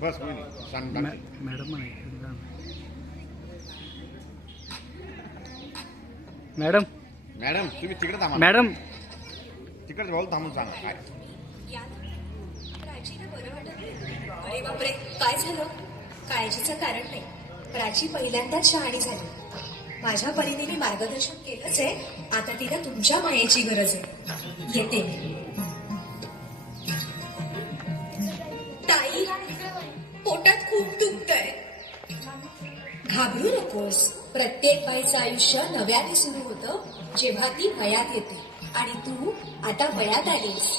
बस कोई नाही. मॅ- मॅडम मॅडम। मॅडम तुम्ही तिकडे थांबा मॅडम। तिकडे भाऊ थांबून सांगा काय? प्राचीला बरं वाटत नाही. अरे बापरे काय झालं? काळजीचं कारण नाही. प्राची पहिल्यांदाच शहाणी झाली. माझ्या परीने मी मार्गदर्शन केलंच आहे. आता तिला तुमच्या मायेची गरज आहे. येते मी. ताई पोटात खूप दुखतंय. घाबरू नकोस. प्रत्येक बाईचं आयुष्य नव्याने सुरू होतं जेव्हा ती वयात येते. आणि तू आता वयात आलीस.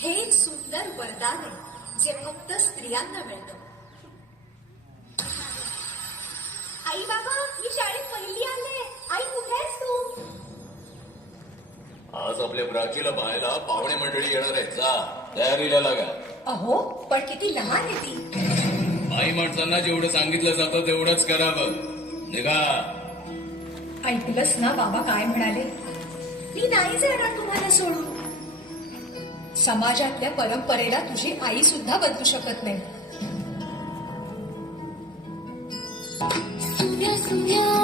हे एक सुंदर वरदान आहे जे फक्त स्त्रियांना मिळतं. आज आपल्या प्राचीला पाहायला पाहुणे मंडळी येणार आहेत. जा तयारीला लागा. अहो पण किती लहान आहे ती. आई माणसांना जेवढं सांगितलं जातं तेवढंच करावं. निघा. ऐकलंस ना बाबा काय म्हणाले? मी नाही जाणार तुम्हाला सोडून. समाजातल्या परंपरेला तुझी आई सुद्धा बदलू शकत नाही. सुन्या सुन्या.